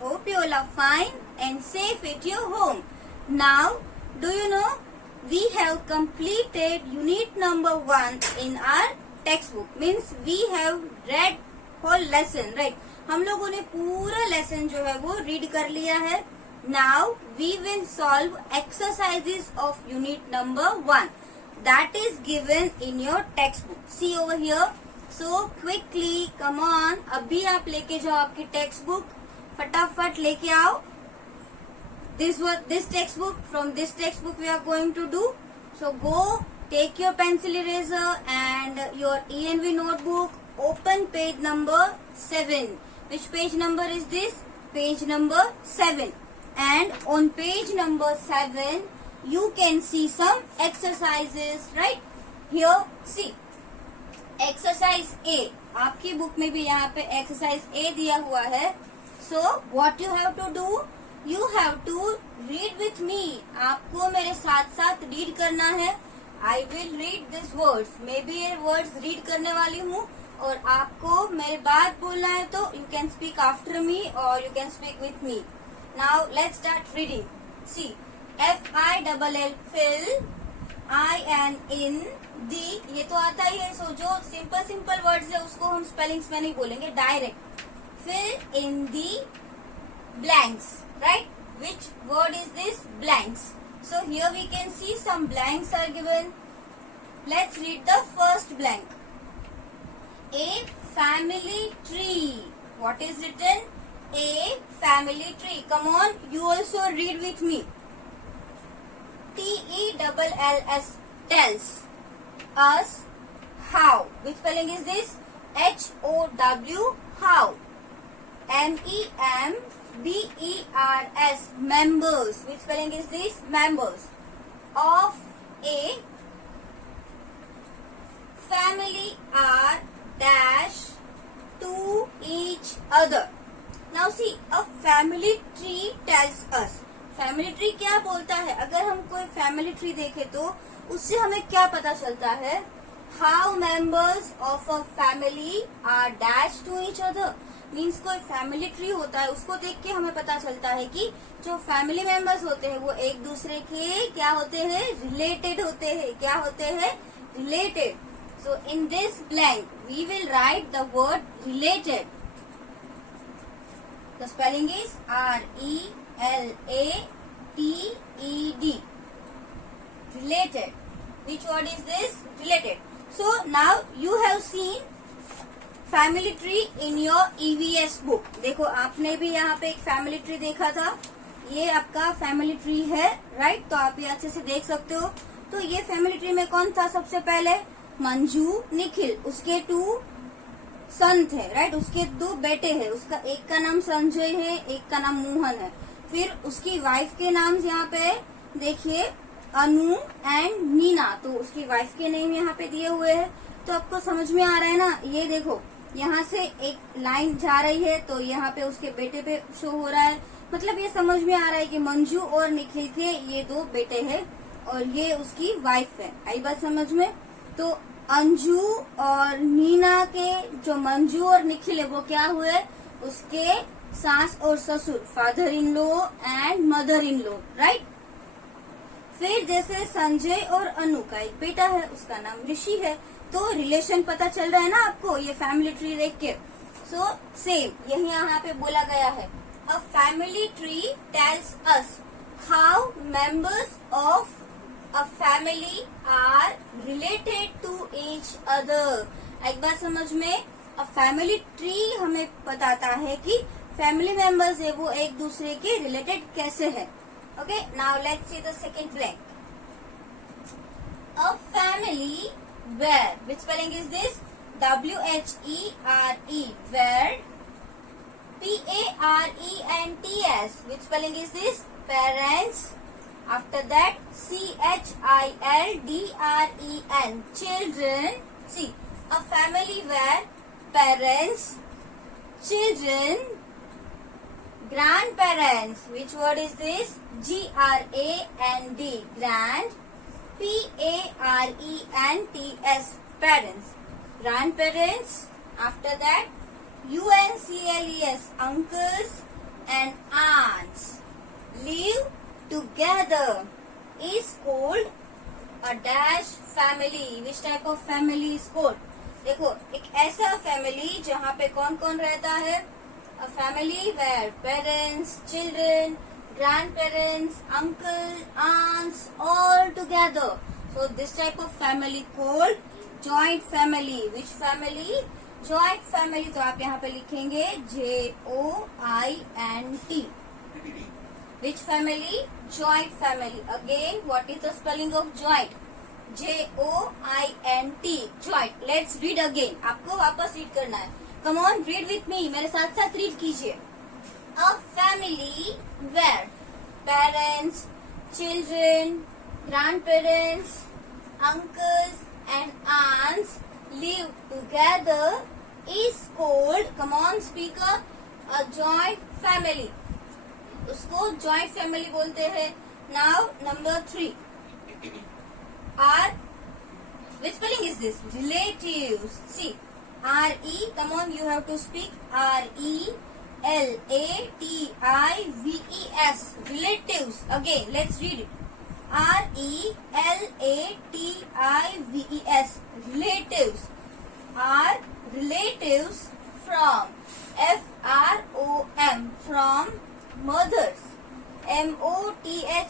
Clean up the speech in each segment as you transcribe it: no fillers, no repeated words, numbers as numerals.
Hope you all are fine and safe at your home. Now, do you know we have completed unit number 1 in our textbook. Means we have read whole lesson, right? हम लोगों ने पूरा lesson जो है वो read कर लिया है. Now we will solve exercises of unit number 1 that is given in your textbook. See over here. So quickly, come on. अभी आप लेके जाओ आपकी टेक्स्ट बुक, फटाफट लेके आओ. This textbook, from this textbook we are going to do. So go take your pencil eraser and your ENV notebook. Open page number 7. Which page number is this? Page number 7. And on page number 7 you can see some exercises, right? Here see exercise A. आपकी book में भी यहाँ पे exercise A दिया हुआ है. So what you have to do? You have to read with me. आपको मेरे साथ साथ रीड करना है. I will read these words. मैं भी ये words रीड करने वाली हूँ और आपको मेरे बात बोलना है तो you can speak after me or you can speak with me. Now let's start reading. See, FILL fill, I and in, the, ये तो आता ही है. सो जो सिंपल वर्ड्स है उसको हम स्पेलिंग्स में नहीं बोलेंगे, direct. Fill in the blanks, right? Which word is this? Blanks. So here we can see some blanks are given. Let's read the first blank. A family tree. What is written? A family tree. Come on, you also read with me. TELLS, tells us how. Which spelling is this? HOW, how. MEMBERS, members. Which spelling is this? Members. Of a family are dash to each other. Now see, a family tree tells us. Family tree क्या बोलता है? अगर हम कोई family tree देखें तो उससे हमें क्या पता चलता है? How members of a family are dash to each other. Means कोई फैमिली ट्री होता है, उसको देख के हमें पता चलता है कि जो फैमिली मेंबर्स होते हैं वो एक दूसरे के क्या होते हैं? रिलेटेड होते हैं. क्या होते हैं? Related. So in this blank we will write the word related. The spelling is RELATED. Related. Which word is this? Related. So now you have seen family tree in your EVS book. देखो आपने भी यहाँ पे एक family tree देखा था. ये आपका family tree है, right? तो आप ये अच्छे से देख सकते हो. तो ये family tree में कौन था सबसे पहले? मंजू, निखिल. उसके 2 सन थे, राइट? उसके 2 बेटे हैं. उसका एक का नाम संजय है, एक का नाम मोहन है. फिर उसकी वाइफ के नाम यहाँ पे देखिए अनु एंड नीना. तो उसकी वाइफ के नेम यहाँ पे दिए हुए हैं. तो आपको समझ में आ रहा है ना? ये देखो यहाँ से एक लाइन जा रही है तो यहाँ पे उसके बेटे पे शो हो रहा है. मतलब ये समझ में आ रहा है कि मंजू और निखिल के ये 2 बेटे हैं और ये उसकी वाइफ है. आई बात समझ में? तो अंजू और नीना के जो मंजू और निखिल है वो क्या हुए? उसके सास और ससुर, father in law and mother in law, right? फिर जैसे संजय और अनु का एक बेटा है, उसका नाम ऋषि है. तो रिलेशन पता चल रहा है ना आपको ये फैमिली ट्री देख के? सो सेम यही यहाँ पे बोला गया है. A family tree tells us how members of a family are related to each other. एक बात समझ में? a family tree हमें बताता है कि फैमिली मेंबर्स है वो एक दूसरे के रिलेटेड कैसे है. Okay, now let's see the second blank. a family where. Which spelling is this? WHERE, where. PARENTS. Which spelling is this? Parents. After that, CHILDREN, children. See, a family where parents, children, grandparents. Which word is this? GRAND, grand. PARENTS, parents, grandparents. After that, UNCLES, uncles, and aunts live together is called a dash family. Which type of family is called? देखो, एक ऐसा family जहाँ पे कौन कौन रहता है. A family where parents, children, grandparents, uncle, aunts all together. So this type of family called joint family. Which family? Joint family. तो आप यहाँ पे लिखेंगे JOINT. Which family? Joint family. Again, what is the spelling of joint? JOINT. Joint. Let's read again. आपको वापस read करना है. Come on, read with me. मेरे साथ साथ रीड कीजिए. A family where parents, children, grandparents, uncles and aunts live together is called, come on speaker, a joint family. उसको joint family बोलते हैं. Now number 3. R. Which spelling is this? Relatives. See, RE. Come on, you have to speak RELATIVES. Relatives. Again, let's read it. RELATIVES. Relatives are relatives from FROM, from mothers. MOTHER.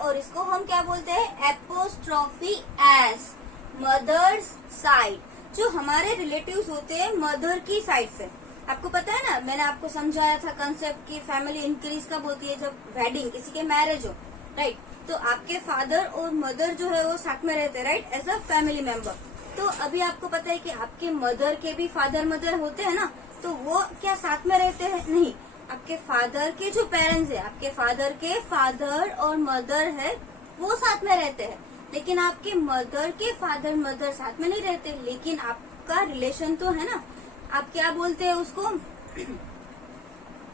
और इसको हम क्या बोलते हैं? Apostrophe S. Mother's side. जो हमारे relatives होते हैं मदर की साइड से. आपको पता है ना, मैंने आपको समझाया था कंसेप्ट की फैमिली इंक्रीज कब होती है? जब वेडिंग, किसी के मैरिज हो, राइट. तो आपके फादर और मदर जो है वो साथ में रहते हैं, right, as a family member. तो अभी आपको पता है कि आपके मदर के भी फादर मदर होते हैं ना, तो वो क्या साथ में रहते हैं? नहीं. आपके फादर के जो पेरेंट्स है, आपके फादर के फादर और मदर है, वो साथ में रहते हैं. लेकिन आपके मदर के फादर मदर साथ में नहीं रहते. लेकिन आपका रिलेशन तो है ना. आप क्या बोलते हैं उसको?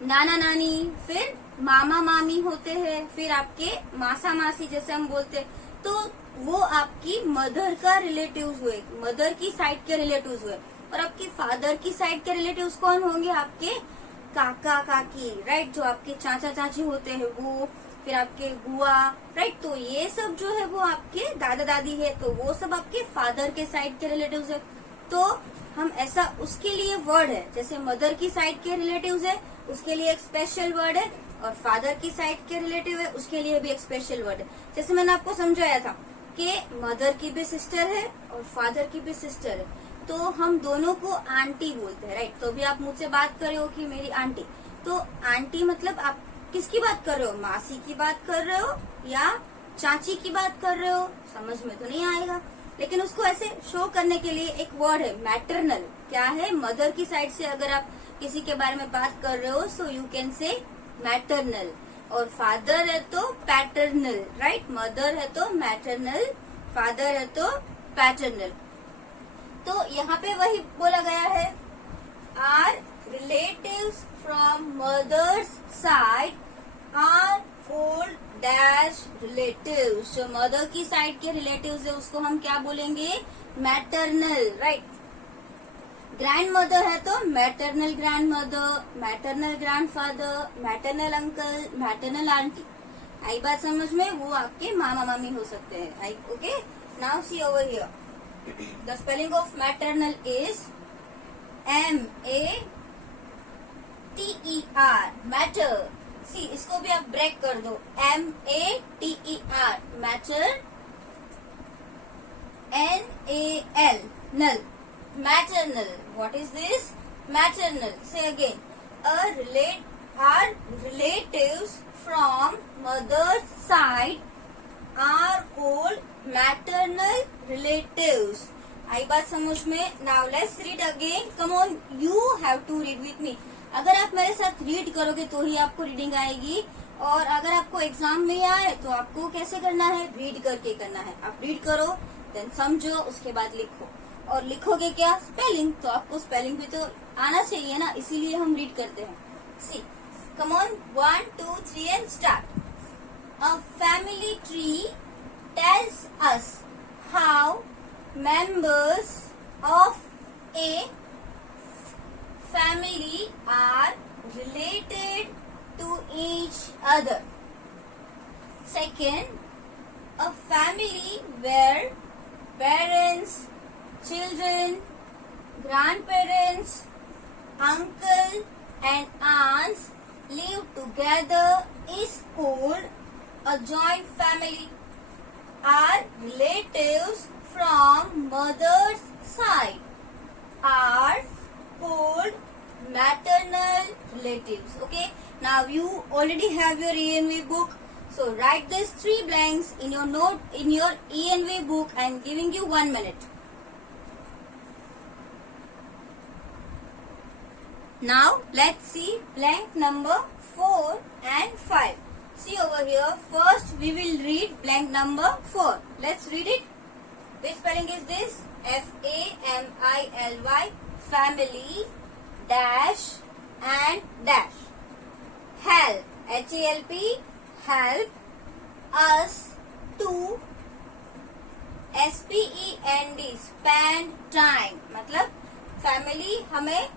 नाना नानी, फिर मामा मामी होते हैं, फिर आपके मासा मासी जैसे हम बोलते हैं. तो वो आपकी मदर का रिलेटिव्स हुए, मदर की साइड के रिलेटिव्स हुए. और आपके फादर की साइड के रिलेटिव्स कौन होंगे? आपके काका काकी, राइट, जो आपके चाचा चाची होते हैं वो, फिर आपके बुआ, राइट. तो ये सब जो है वो आपके दादा दादी है, तो वो सब आपके फादर के साइड के रिलेटिव्स है. तो हम ऐसा, उसके लिए वर्ड है, जैसे मदर की साइड के रिलेटिव्स है उसके लिए एक स्पेशल वर्ड है, और फादर की साइड के रिलेटिव है उसके लिए भी एक स्पेशल वर्ड है. जैसे मैंने आपको समझाया था कि मदर की भी सिस्टर है और फादर की भी सिस्टर है, तो हम दोनों को आंटी बोलते हैं, राइट. तो भी आप मुझसे बात कर रहे हो कि मेरी आंटी, तो आंटी मतलब आप किसकी बात कर रहे हो? मासी की बात कर रहे हो या चाची की बात कर रहे हो? समझ में तो नहीं आएगा. लेकिन उसको ऐसे शो करने के लिए एक वर्ड है मैटरनल. क्या है? मदर की साइड से अगर आप किसी के बारे में बात कर रहे हो, so you can say maternal. और फादर है तो पैटर्नल, राइट. मदर है तो मैटरनल, फादर है तो पैटर्नल. तो यहाँ पे वही बोला गया है, are relatives from mother's side are called dash relatives. जो मदर की साइड के रिलेटिव्स है उसको हम क्या बोलेंगे? Maternal, right. ग्रैंड मदर है तो maternal grand mother, maternal grand father, maternal uncle, maternal aunty. आई बात समझ में? वो आपके मामा मामी हो सकते हैं. आई okay. Now see over here. The spelling of maternal is MATER. Matter. See, इसको भी आप ब्रेक कर दो. MATER. Matter. NAL. Null. Maternal. What is this? Maternal. Say again. Are relatives from mother's side are called maternal relatives. आई बात समझ में? Now let's read again. Come on, you have to read with me. अगर आप मेरे साथ read करोगे तो ही आपको रीडिंग आएगी, और अगर आपको एग्जाम में आए तो आपको कैसे करना है? रीड करके करना है. आप रीड करो, देन समझो, उसके बाद लिखो. और लिखोगे क्या? स्पेलिंग. तो आपको स्पेलिंग भी तो आना चाहिए ना, इसीलिए हम रीड करते हैं. See, come on, 1 2 3 and start. A family tree tells us how members of a family are related to each other. Second, a family where parents, children, grandparents, uncle and aunts live together is called a joint family. Our relatives from mother's side are called maternal relatives. Okay, now you already have your ENV book, so write these 3 blanks in your note in your ENV book. I am giving you 1 minute. Now let's see blank number 4 and 5. See over here, first we will read blank number 4. Let's read it. Which spelling is this? Family, family, dash and dash. Help, HELP, help us to SPEND, spend time. मतलब family हमें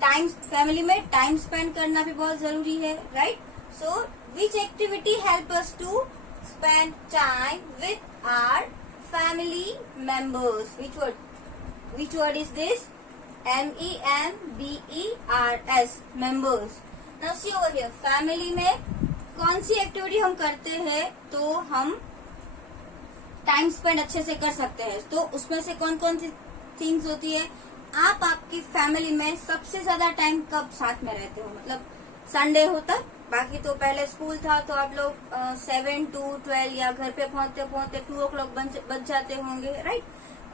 time, family में time spend करना भी बहुत जरूरी है, right? So which activity help us to spend time with our family members? Which word is this? MEMBERS, members. Now see over here, family में कौन सी एक्टिविटी हम करते हैं तो हम टाइम स्पेंड अच्छे से कर सकते हैं? तो उसमें से कौन कौन सी थिंग्स होती है? आप आपकी फैमिली में सबसे ज्यादा टाइम कब साथ में रहते हो? मतलब संडे होता, बाकी तो पहले स्कूल था तो आप लोग 7 to 12 या घर पे पहुंचते पहुंचते 2 o'clock बच जाते होंगे, राइट?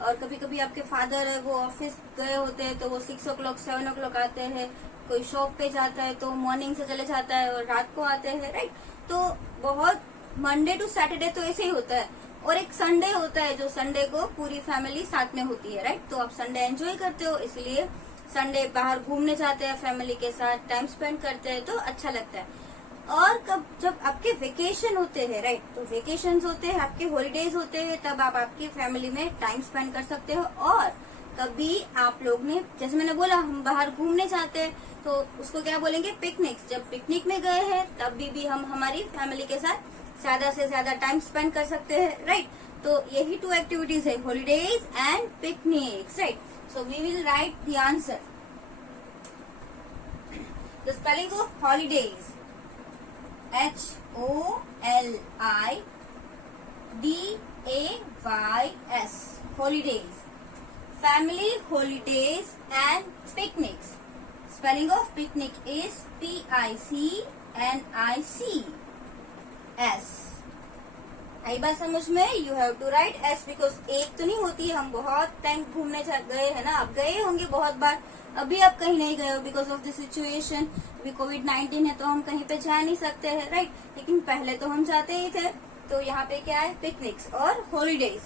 और कभी कभी आपके फादर है वो ऑफिस गए होते हैं तो वो 6 o'clock 7 o'clock आते हैं, कोई शॉप पे जाता है तो मॉर्निंग से चले जाता है और रात को आते हैं, राइट? तो बहुत मंडे टू सैटरडे तो ऐसे ही होता है, और एक संडे होता है जो संडे को पूरी फैमिली साथ में होती है, राइट? तो आप संडे एंजॉय करते हो, इसलिए संडे बाहर घूमने जाते हैं फैमिली के साथ, टाइम स्पेंड करते हैं तो अच्छा लगता है। और कब जब आपके वेकेशन होते हैं, राइट? तो वेकेशन होते हैं, आपके हॉलीडेज होते हैं, तब आप आपकी फैमिली में टाइम स्पेंड कर सकते हो। और कभी आप लोग ने, जैसे मैंने बोला, हम बाहर घूमने जाते हैं तो उसको क्या बोलेंगे? पिकनिक। जब पिकनिक में गए हैं तब भी हम हमारी फैमिली के साथ ज्यादा से ज्यादा टाइम स्पेंड कर सकते हैं, राइट? तो यही 2 एक्टिविटीज है, holidays and picnics, right? So we will write the answer. The spelling of holidays, HOLIDAYS, holidays. Family holidays and picnics. Spelling of picnic is PICNICS. आई बात समझ में? You have to write S, because एक तो नहीं होती है, हम बहुत टाइम घूमने गए हैं ना, आप गए होंगे बहुत बार, अभी आप कहीं नहीं गए हो बिकॉज ऑफ द सिचुएशन। अभी कोविड-19 है तो हम कहीं पे जा नहीं सकते हैं, राइट? लेकिन पहले तो हम जाते ही थे। तो यहाँ पे क्या है? पिकनिक्स और holidays.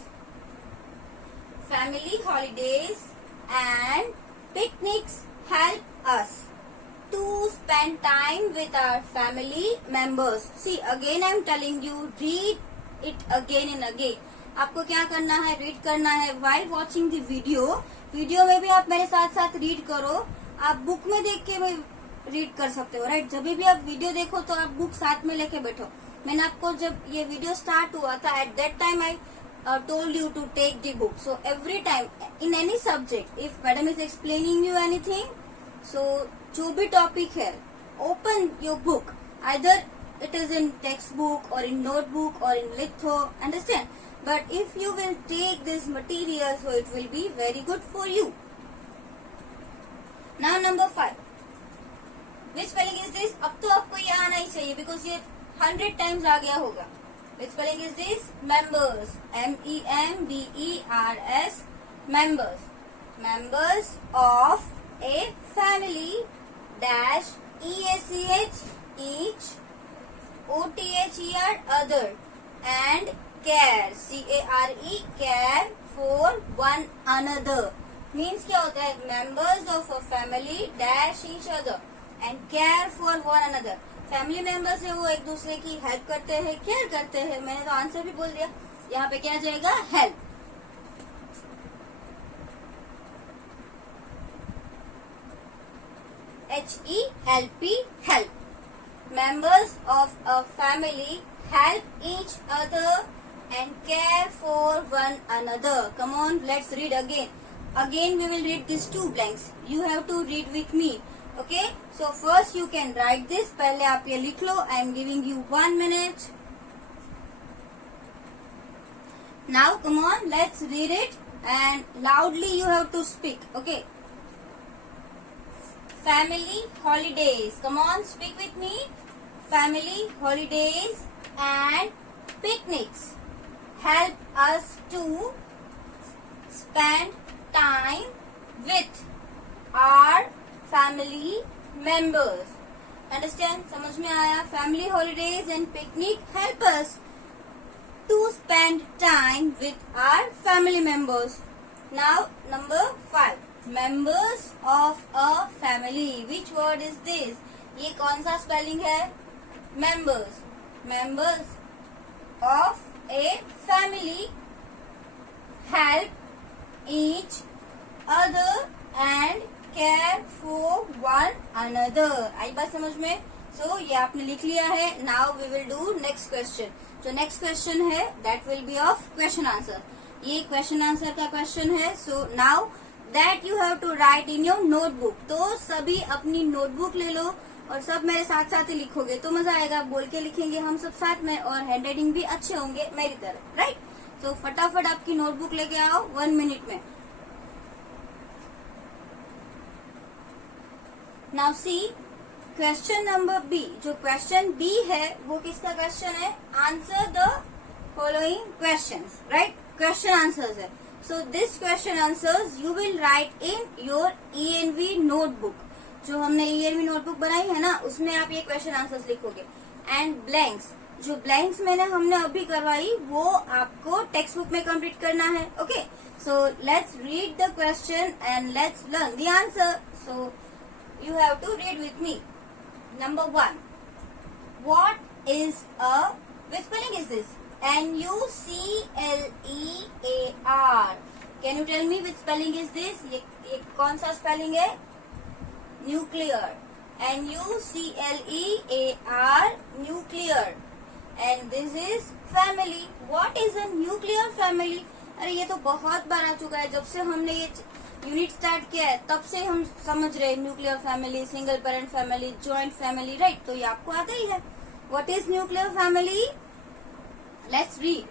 Family holidays and picnics help us to spend time with our family members. See, again I am telling you, read it again and again. आपको क्या करना है? रीड करना है while watching the video. Video में भी आप मेरे साथ साथ रीड करो, आप बुक में देख के भी रीड कर सकते हो, राइट? जब भी आप वीडियो देखो तो आप बुक साथ में लेके बैठो। मैंने आपको जब ये वीडियो स्टार्ट हुआ था, at that time I told you to take the book. So every time in any subject, if madam is explaining you anything, so जो भी टॉपिक है, open your book. Either it is in textbook or in notebook or in litho, understand? But if you will take this material, so it will be very good for you. Now number 5. Which spelling is this? अब तो आपको ये आना ही चाहिए because ये 100 times आ गया होगा. Which spelling is this? Members. MEMBERS. Members. Members of a family dash EACH, each, OTHER, other, and care, CARE, care for one another. Means क्या होता है? Members of a family dash each other and care for one another. Family members है वो एक दूसरे की help करते हैं, केयर करते हैं। मैंने तो आंसर भी बोल दिया, यहाँ पे क्या जाएगा? Help. HELP, help. members of a family help each other and care for one another. Come on, let's read again. Again we will read these two blanks. You have to read with me. Okay, so first you can write this. पहले आप ये लिख लो. I am giving you 1 minute. Now come on, let's read it and loudly you have to speak. Okay. Family holidays. Come on, speak with me. Family holidays and picnics help us to spend time with our family members. Understand? समझ में आया? Family holidays and picnic help us to spend time with our family members. Now number 5. Members of a family. Which word is this? ये कौन सा spelling है? Members. Members of a family help each other and care for one another. आई बात समझ में? So ये आपने लिख लिया है. Now we will do next question. जो नेक्स्ट क्वेश्चन है that will be of question answer. ये क्वेश्चन आंसर का क्वेश्चन है. So now that you have to write in your notebook. तो सभी अपनी नोटबुक ले लो और सब मेरे साथ साथ ही लिखोगे तो मजा आएगा. बोल के लिखेंगे हम सब साथ में और हैंड राइटिंग भी अच्छे होंगे मेरी तरह. राइट. तो फटाफट आपकी नोटबुक लेके आओ 1 मिनट में. Now see question number B. जो क्वेश्चन बी है वो किसका क्वेश्चन है? Answer the following questions. Right. Question answers है. So this question answers you will write in your ENV notebook. जो हमने ईएनवी नोटबुक बनाई है ना उसमें आप ये क्वेश्चन आंसर्स लिखोगे. And blanks. जो ब्लैंक्स हमने अभी करवाई वो आपको टेक्स्ट बुक में कंप्लीट करना है. Okay. So let's read the question and let's learn the answer. So you have to read with me. Number 1. What is a, which spelling is this? Nuclear. Can you tell me which spelling is this? ये कौन सा spelling है? Nuclear. Nuclear. Nuclear. And this is family. What is a nuclear family? अरे ये तो बहुत बार आ चुका है. जब से हमने ये यूनिट स्टार्ट किया है तब से हम समझ रहे. Nuclear family, single parent family, joint family. Right. तो ये आपको आता ही है. What is nuclear family? Let's read.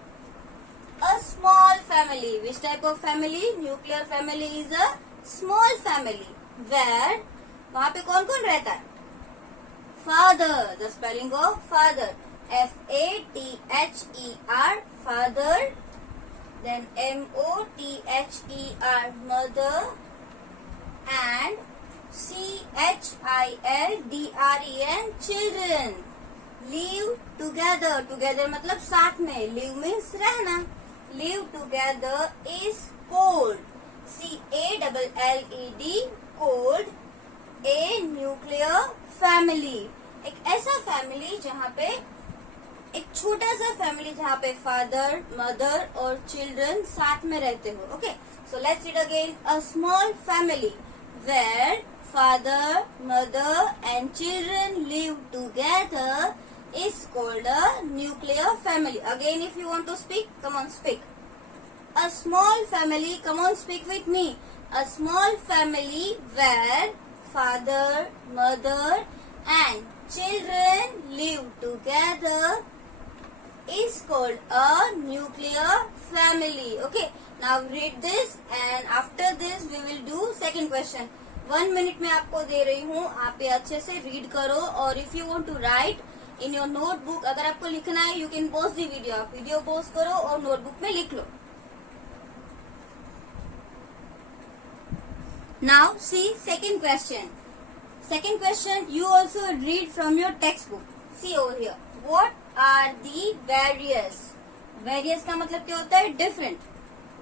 A small family. Which type of family? Nuclear family is a small family where वहां पे कौन कौन रहता है? Father. The spelling of father. FATHER. Father. Then MOTHER, mother, and CHILDREN, children. Live together. Together मतलब साथ में. Live means रहना. Live together is called CALLED, called a nuclear family. एक ऐसा फैमिली जहाँ पे एक छोटा सा फैमिली जहाँ पे फादर, मदर और चिल्ड्रन साथ में रहते हो. Okay. So let's read again. A small family where father, mother and children live together is called a nuclear family. Again if you want to speak, come on speak. A small family. Come on speak with me. A small family where father, mother and children live together is called a nuclear family. Okay. Now read this and after this we will do second question. 1 minute में आपको दे रही हूँ. आप ये अच्छे से read करो और if you want to write in your notebook, अगर आपको लिखना है you can pause the video. आप वीडियो पॉज करो और नोटबुक में लिख लो. Now see second question. Second question you also read from your textbook. See over here. What are the various? Various का मतलब क्या होता है? Different.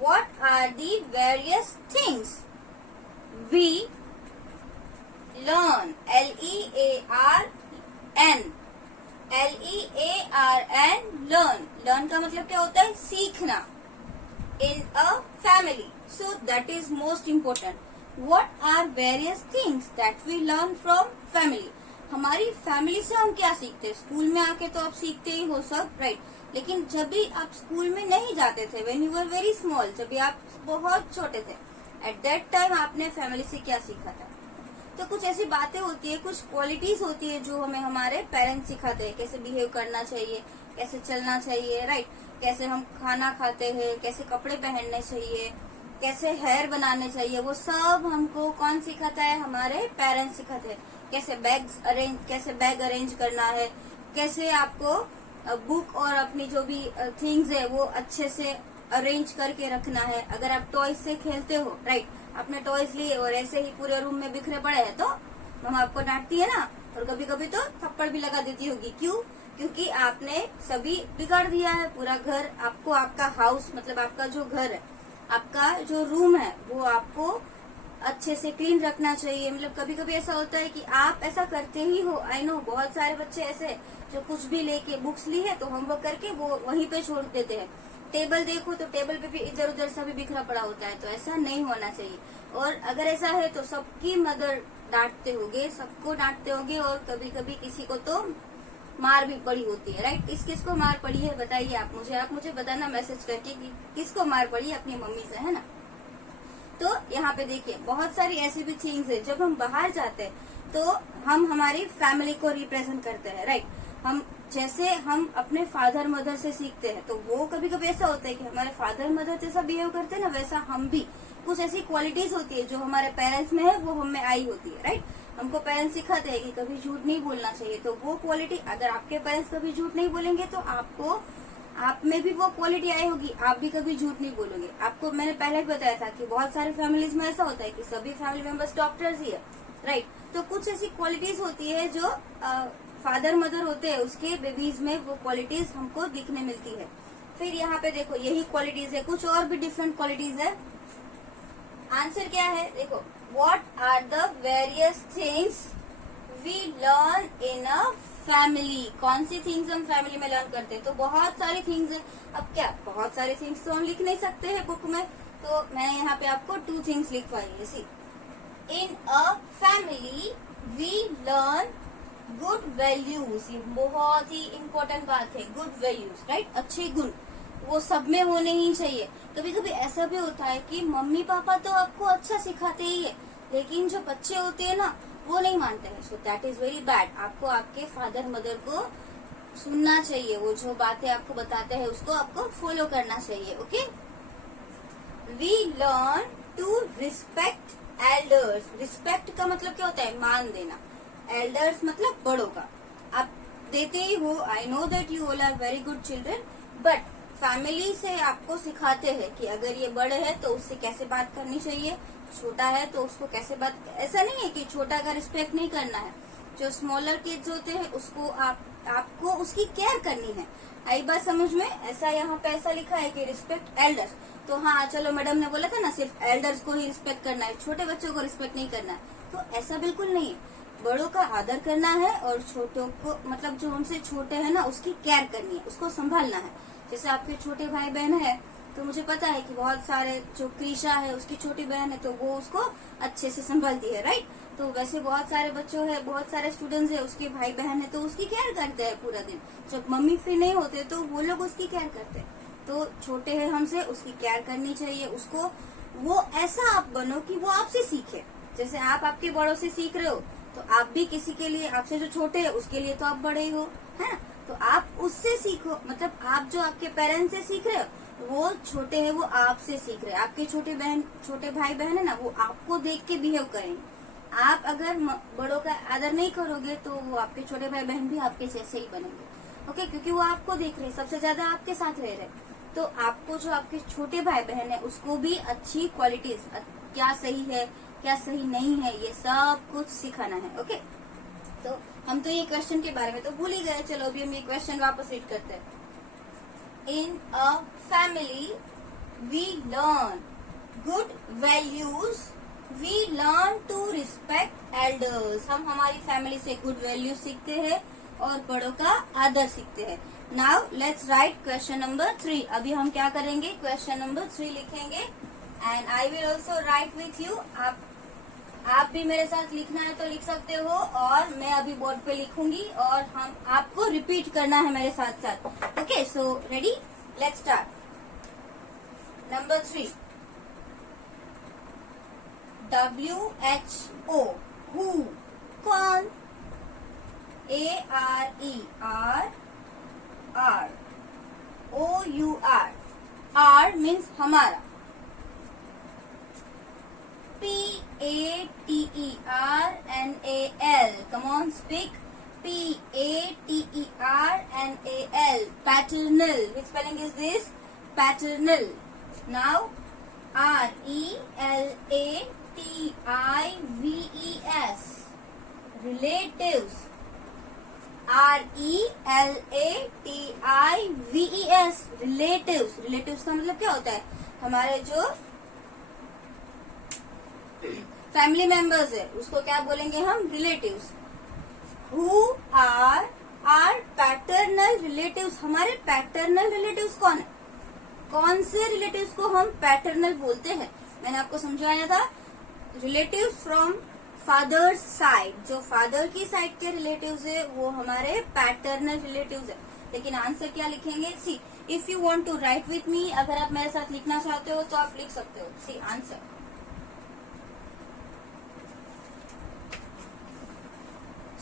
What are the various things we learn? LEARN. LEARN. Learn. Learn का मतलब क्या होता है? सीखना. In a family. So that is most important. What are various things that we learn from family? हमारी फैमिली से हम क्या सीखते हैं? स्कूल में आके तो आप सीखते ही हो सब, राइट? लेकिन जब भी आप स्कूल में नहीं जाते थे, when you were very small, जब भी आप बहुत छोटे थे, एट दैट टाइम आपने फैमिली से क्या सीखा था? तो कुछ ऐसी बातें होती है, कुछ क्वालिटीज होती है जो हमें हमारे पेरेंट्स सिखाते हैं, कैसे बिहेव करना चाहिए, कैसे चलना चाहिए, राइट? कैसे हम खाना खाते हैं, कैसे कपड़े पहनने चाहिए, कैसे हेयर बनाने चाहिए, वो सब हमको कौन सिखाता है? हमारे पेरेंट्स सिखाते हैं। कैसे बैग अरेंज करना है, कैसे आपको बुक और अपनी जो भी थिंग्स है वो अच्छे से अरेंज करके रखना है। अगर आप टॉयज से खेलते हो, राइट, आपने टॉयज लिए और ऐसे ही पूरे रूम में बिखरे पड़े हैं, तो मम्मा आपको डांटती है ना, और कभी कभी तो थप्पड़ भी लगा देती होगी। क्यों? क्योंकि आपने सभी बिगाड़ दिया है, पूरा घर आपको, आपका हाउस मतलब आपका जो घर है, आपका जो रूम है, वो आपको अच्छे से क्लीन रखना चाहिए। मतलब कभी कभी ऐसा होता है कि आप ऐसा करते ही हो, आई नो, बहुत सारे बच्चे ऐसे जो कुछ भी लेके बुक्स ली है तो होमवर्क करके वो वहीं पे छोड़ देते हैं। टेबल देखो तो टेबल पे भी इधर उधर सभी बिखरा पड़ा होता है, तो ऐसा नहीं होना चाहिए। और अगर ऐसा है तो सबकी मदर डांटते होगे, सबको डांटते होगे, और कभी कभी किसी को तो मार भी पड़ी होती है, राइट? किसको मार पड़ी है बताइए आप मुझे बताना मैसेज करके कि किसको मार पड़ी है अपनी मम्मी से, है ना? तो यहाँ पे देखिए बहुत सारी ऐसी भी थिंग्स है, जब हम बाहर जाते हैं तो हम हमारी फैमिली को रिप्रेजेंट करते हैं, राइट? हम अपने फादर मदर से सीखते हैं, तो वो कभी कभी ऐसा होता है कि हमारे फादर मदर जैसा बिहेव करते हैं ना, वैसा हम भी कुछ ऐसी क्वालिटीज होती है जो हमारे पेरेंट्स में है, वो हम में आई होती है, राइट? हमको पेरेंट्स सिखाते हैं कि कभी झूठ नहीं बोलना चाहिए, तो वो क्वालिटी, अगर आपके पेरेंट्स कभी झूठ नहीं बोलेंगे तो आप में भी वो क्वालिटी आई होगी, आप भी कभी झूठ नहीं बोलोगे। आपको मैंने पहले भी बताया था कि बहुत सारे फैमिलीज में ऐसा होता है कि सभी फैमिली मेंबर्स डॉक्टर्स ही है, राइट? तो कुछ ऐसी क्वालिटीज होती है जो फादर मदर होते हैं उसके बेबीज में, वो क्वालिटीज हमको दिखने मिलती है। फिर यहाँ पे देखो यही क्वालिटीज है, कुछ और भी डिफरेंट क्वालिटीज है। आंसर क्या है? देखो, what are the various things we learn in a family? कौन सी थिंग्स हम फैमिली में लर्न करते हैं? तो बहुत सारी थिंग्स है। अब क्या बहुत सारी थिंग्स तो हम लिख नहीं सकते हैं बुक में, तो मैंने यहाँ पे आपको 2 थिंग्स लिखवाई है। See, in a family we learn good values. ये बहुत ही इम्पोर्टेंट बात है, गुड वैल्यूज, राइट? अच्छे गुण वो सब में होने ही चाहिए। कभी कभी ऐसा भी होता है कि मम्मी पापा तो आपको अच्छा सिखाते ही है, लेकिन जो बच्चे होते हैं ना वो नहीं मानते हैं, so that is very bad. आपको आपके फादर मदर को सुनना चाहिए, वो जो बातें आपको बताते हैं उसको आपको फॉलो करना चाहिए, okay? We learn to respect elders. Respect का मतलब क्या होता है? मान देना। एल्डर्स मतलब बड़ों का, आप देते ही हो। I know that you all are very good children, but family से आपको सिखाते हैं कि अगर ये बड़े है तो उससे कैसे बात करनी चाहिए, छोटा है तो उसको कैसे बात, ऐसा नहीं है कि छोटा का रिस्पेक्ट नहीं करना है। जो स्मॉलर किड्स होते हैं उसको आपको उसकी केयर करनी है। आई बात समझ में? ऐसा यहाँ पे ऐसा लिखा है कि रिस्पेक्ट एल्डर्स, तो हाँ चलो मैडम ने बोला था ना सिर्फ एल्डर्स को ही रिस्पेक्ट करना है, छोटे बच्चों को रिस्पेक्ट नहीं करना है, तो ऐसा बिल्कुल नहीं है। बड़ों का आदर करना है और छोटों को मतलब जो उनसे छोटे हैं ना उसकी केयर करनी है, उसको संभालना है। जैसे आपके छोटे भाई बहन है तो मुझे पता है कि बहुत सारे, जो क्रिशा है उसकी छोटी बहन है तो वो उसको अच्छे से संभालती है, राइट? तो वैसे बहुत सारे बच्चों है, बहुत सारे स्टूडेंट्स है, उसके भाई बहन है तो उसकी केयर करते हैं पूरा दिन। जब मम्मी फ्री नहीं होते तो वो लोग उसकी केयर करते हैं। तो छोटे है हमसे, उसकी केयर करनी चाहिए उसको। वो ऐसा आप बनो कि वो आपसे सीखे, जैसे आप आपके बड़ों से सीख रहे हो तो आप भी किसी के लिए, आपसे जो छोटे है उसके लिए तो आप बड़े ही हो, है ना? तो आप उससे सीखो, मतलब आप जो आपके पेरेंट्स से सीख रहे हो वो छोटे हैं, वो आपसे सीख रहे हैं। आपके छोटे भाई बहन है ना, वो आपको देख के बिहेव करेंगे। आप अगर बड़ों का आदर नहीं करोगे तो वो आपके छोटे भाई बहन भी आपके जैसे ही बनेंगे, ओके? क्योंकि वो आपको देख रहे हैं, सबसे ज्यादा आपके साथ रह रहे। तो आपको जो आपके छोटे भाई बहन है उसको भी अच्छी क्वालिटीज, क्या सही है क्या सही नहीं है, ये सब कुछ सिखाना है, ओके? तो हम तो ये क्वेश्चन के बारे में तो भूल ही गए, चलो अभी हम ये क्वेश्चन वापस रीड करते हैं। In a family we learn good values, we learn to respect elders. हम हमारी फैमिली से गुड वैल्यूज सीखते हैं और बड़ों का आदर सीखते हैं। Now let's write question number 3। अभी हम क्या करेंगे? क्वेश्चन नंबर 3 लिखेंगे and I will also right with you. आप आप भी मेरे साथ लिखना है तो लिख सकते हो, और मैं अभी बोर्ड पे लिखूंगी और हम आपको रिपीट करना है मेरे साथ साथ। Okay, so ready, let's start. Number 3, WHO, who, कौन। ARE, are, are, OUR, our means हमारा। PATERNAL, come on speak. PATERNAL, paternal. Which spelling is this? Paternal. Now RELATIVES, relatives. RELATIVES, relatives. relatives का मतलब क्या होता है? हमारे जो family members है उसको क्या बोलेंगे हम? Relatives. Who are paternal relatives, हमारे पैटर्नल रिलेटिव्स कौन है? कौन से रिलेटिव्स को हम पैटर्नल बोलते हैं? मैंने आपको समझाया था, रिलेटिव्स फ्रॉम फादर्स साइड, जो फादर की साइड के रिलेटिव्स है वो हमारे पैटर्नल रिलेटिव्स है। लेकिन आंसर क्या लिखेंगे? See, if you want to write with me, अगर आप मेरे साथ लिखना चाहते हो तो आप लिख सकते हो। See answer,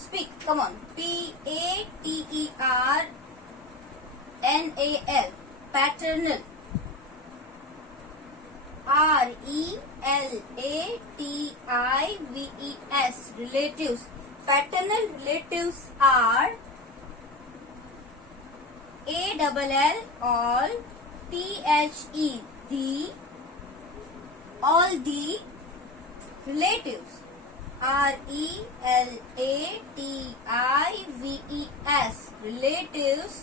speak, come on. PATERNAL, paternal. RELATIVES, relatives. Paternal relatives are ALL, all, THE, the, all the relatives. RELATIVES, relatives.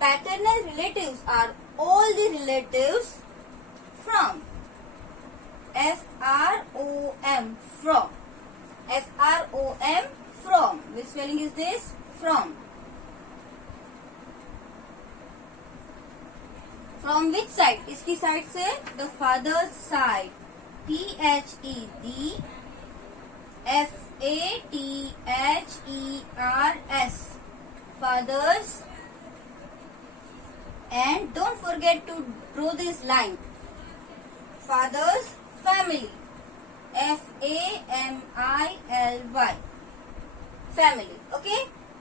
Paternal relatives are all the relatives from. FROM, from. FROM, from. Which spelling is this? From. From which side? इसकी side से, the father's side. THE, the, FATHERS, fathers. And don't forget to draw this line. Father's family. FAMILY, family. Okay,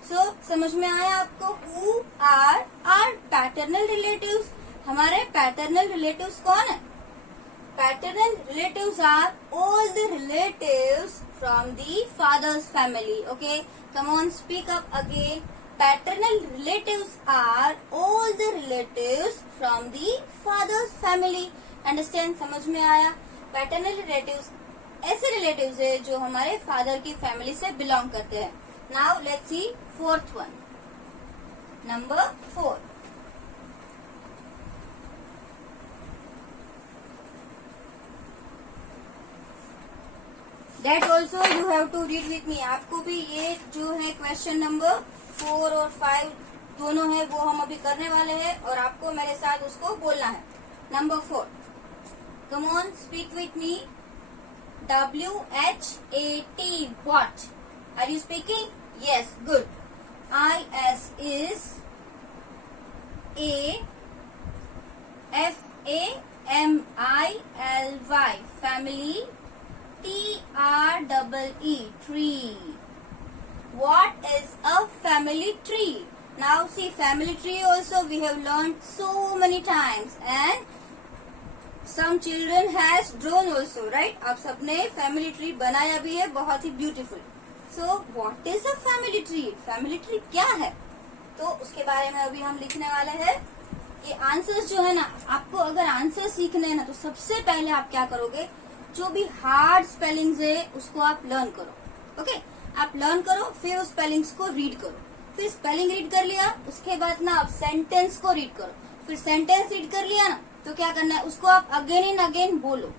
so समझ में आया आपको? Who are paternal relatives? हमारे paternal relatives कौन है? Paternal relatives are all the relatives from the father's family. Okay, come on, speak up again. Paternal relatives are all the relatives from the father's family. Understand? समझ में आया? Paternal relatives ऐसे relatives है जो हमारे father की family से belong करते हैं। Now let's see fourth one. Number 4. That also you have to read with me. आपको भी ये जो है क्वेश्चन नंबर 4 और 5 दोनों है वो हम अभी करने वाले हैं, और आपको मेरे साथ उसको बोलना है। Number 4, come on, speak with me. WHAT, what? Are you speaking? Yes, good. IS is FAMILY, family. TREE, tree. What is a family tree? Now see, family tree also we have learned so many times, and some children has drawn also, right? आप सबने family tree बनाया भी है, बहुत ही beautiful. So what is a family tree? Family tree क्या है? तो उसके बारे में अभी हम लिखने वाले हैं। ये आंसर्स जो है ना, आपको अगर आंसर सीखने हैं ना तो सबसे पहले आप क्या करोगे? जो भी हार्ड स्पेलिंग्स है उसको आप लर्न करो। ओके, आप लर्न करो, फिर उस स्पेलिंग्स को रीड करो। फिर स्पेलिंग रीड कर लिया, उसके बाद ना आप सेंटेंस को रीड करो। फिर सेंटेंस रीड कर लिया ना तो क्या करना है, उसको आप अगेन एंड अगेन बोलो।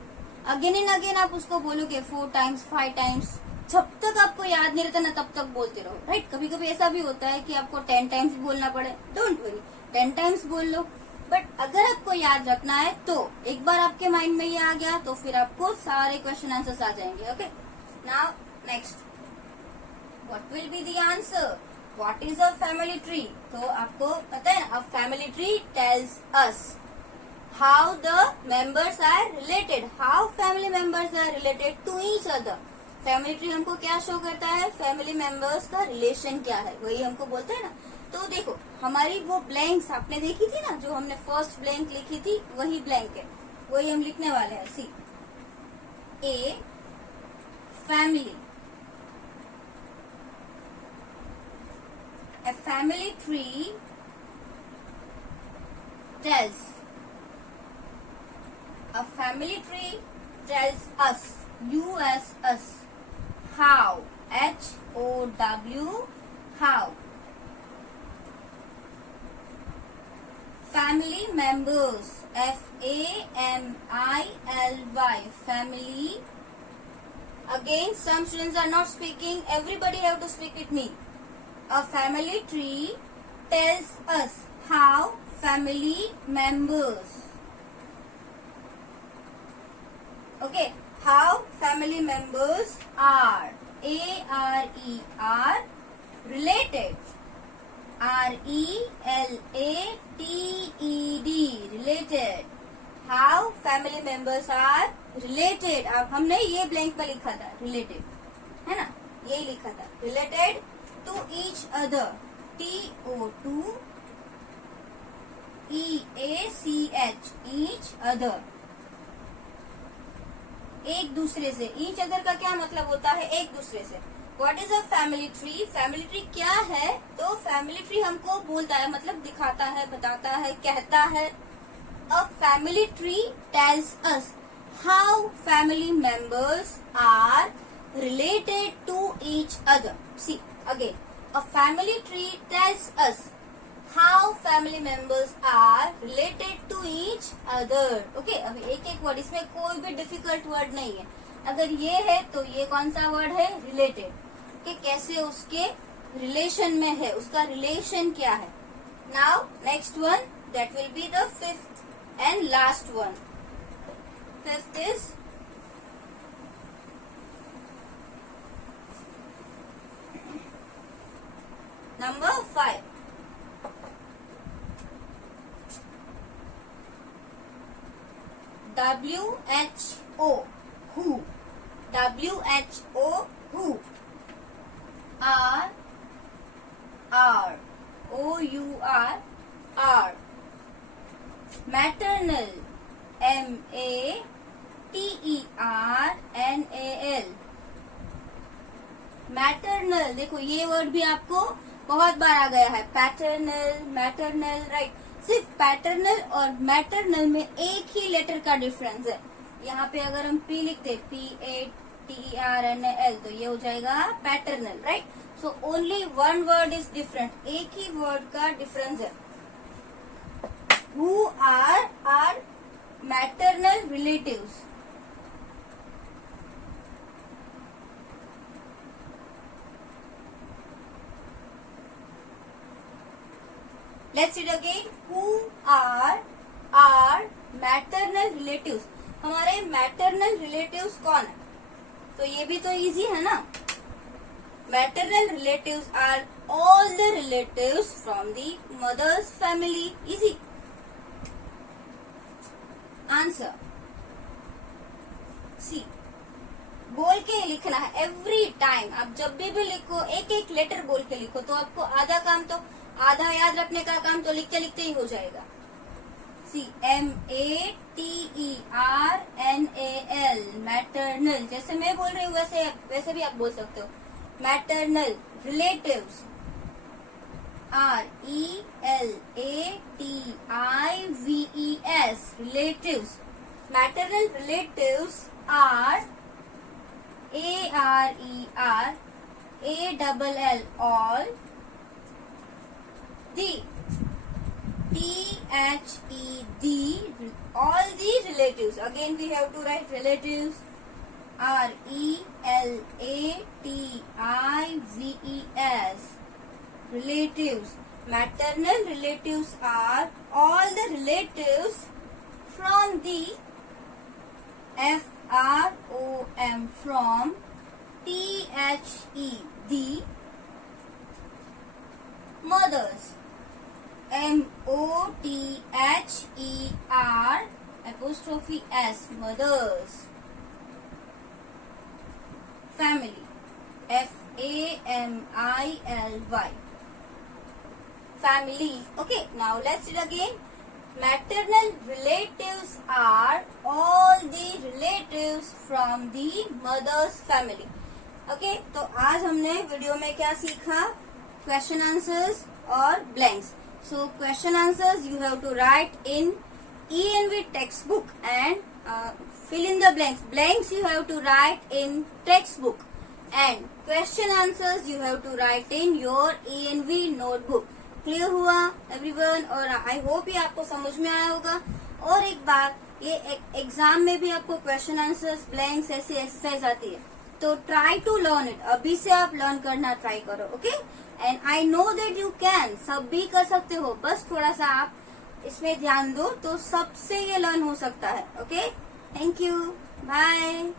अगेन एंड अगेन आप उसको बोलोगे 4 टाइम्स 5 टाइम्स, जब तक आपको याद नहीं रहता ना तब तक बोलते रहो, राइट। कभी कभी ऐसा भी होता है कि आपको 10 टाइम्स बोलना पड़े, डोंट वरी, 10 टाइम्स बोल लो। बट अगर आपको याद रखना है तो एक बार आपके माइंड में ये आ गया तो फिर आपको सारे क्वेश्चन आंसर्स आ जाएंगे। Okay, Now next, what will be the answer? What is a family tree? तो आपको पता है ना, a family tree tells us how the members are related, how family members are related to each other. Family tree हमको क्या show करता है? Family members का रिलेशन क्या है, वही हमको बोलते हैं ना. तो देखो हमारी वो ब्लैंक्स आपने देखी थी ना, जो हमने फर्स्ट ब्लैंक लिखी थी वही ब्लैंक है, वही हम लिखने वाले हैं. See, a family, a family tree tells, a family tree tells us, you as us, how, H-O-W, how. Family members, F-A-M-I-L-Y, family. Again, some students are not speaking, everybody have to speak with me. A family tree tells us how family members, okay, how family members are, A-R-E-R, related, R-E-L-A-T-E-D, related. How family members are related. अब हमने ये blank पे लिखा था related, है ना, यही लिखा था related to each other, T-O-2-E-A-C-H, each other, एक दूसरे से. each other का क्या मतलब होता है? एक दूसरे से. What is a family tree? family tree क्या है? तो family tree हमको बोलता है, मतलब दिखाता है, बताता है, कहता है. A family tree tells us how family members are related to each other. See, again, a family tree tells us how family members are related to each other. Okay, अभी एक एक वर्ड, इसमें कोई भी डिफिकल्ट वर्ड नहीं है. अगर ये है तो ये कौन सा वर्ड है? रिलेटेड. कि कैसे उसके रिलेशन में है, उसका रिलेशन क्या है. Now next one, that will be the fifth and last one. Fifth is number 5. WHO, who, WHO, who. R, O-U-R, R. Maternal, M-A-T-E-R-N-A-L. Maternal, देखो ये वर्ड भी आपको बहुत बार आ गया है. Paternal, maternal, right. सिर्फ पैटर्नल और मैटरनल में एक ही लेटर का डिफरेंस है. यहाँ पे अगर हम P लिखते, P-A-T-E-R-N-A-L, तो ये हो जाएगा paternal, right. So only one word is different, एक ही वर्ड का डिफरेंस है. Who are maternal relatives. Let's read again. Who are our maternal relatives? हमारे maternal relatives कौन है? तो ये भी तो easy है ना. Maternal relatives are all the relatives from the mother's family. Easy. Answer. See. बोल के लिखना है every time. आप जब भी लिखो, एक एक लेटर बोल के लिखो, तो आपको आधा काम तो, आधा याद रखने का काम तो लिखते लिखते ही हो जाएगा. सी, M-A-T-E-R-N-A-L, मैटरनल. जैसे मैं बोल रही हूँ वैसे भी आप बोल सकते हो. Maternal relatives, R-E-L-A-T-I-V-E-S, relatives. Maternal relatives are A-R-E-R-A-double-L, all. The, T-H-E-D, all the relatives. Again we have to write relatives. R-E-L-A-T-I-V-E-S, relatives. Maternal relatives are all the relatives from the, F-R-O-M, from THED, mothers, MOTHER', mothers. Family, FAMILY, family. Okay, now let's read again. Maternal relatives are all the relatives from the mother's family. Okay, तो आज हमने video में क्या सीखा? Question answers और blanks. So question answers you have to write in ENV textbook and fill in the blanks. Blanks you have to write in textbook and question answers you have to write in your ENV notebook. Clear हुआ everyone? और I hope ये आपको समझ में आया होगा. और एक बात, ये एग्जाम में भी आपको क्वेश्चन आंसर्स, ब्लैंक्स, ऐसी एक्सरसाइज आती है, तो ट्राई टू लर्न इट. अभी से आप लर्न करना ट्राई करो. Okay, and I know that you can. सब भी कर सकते हो, बस थोड़ा सा आप इसमें ध्यान दो तो सबसे ये लर्न हो सकता है. Okay, thank you, bye.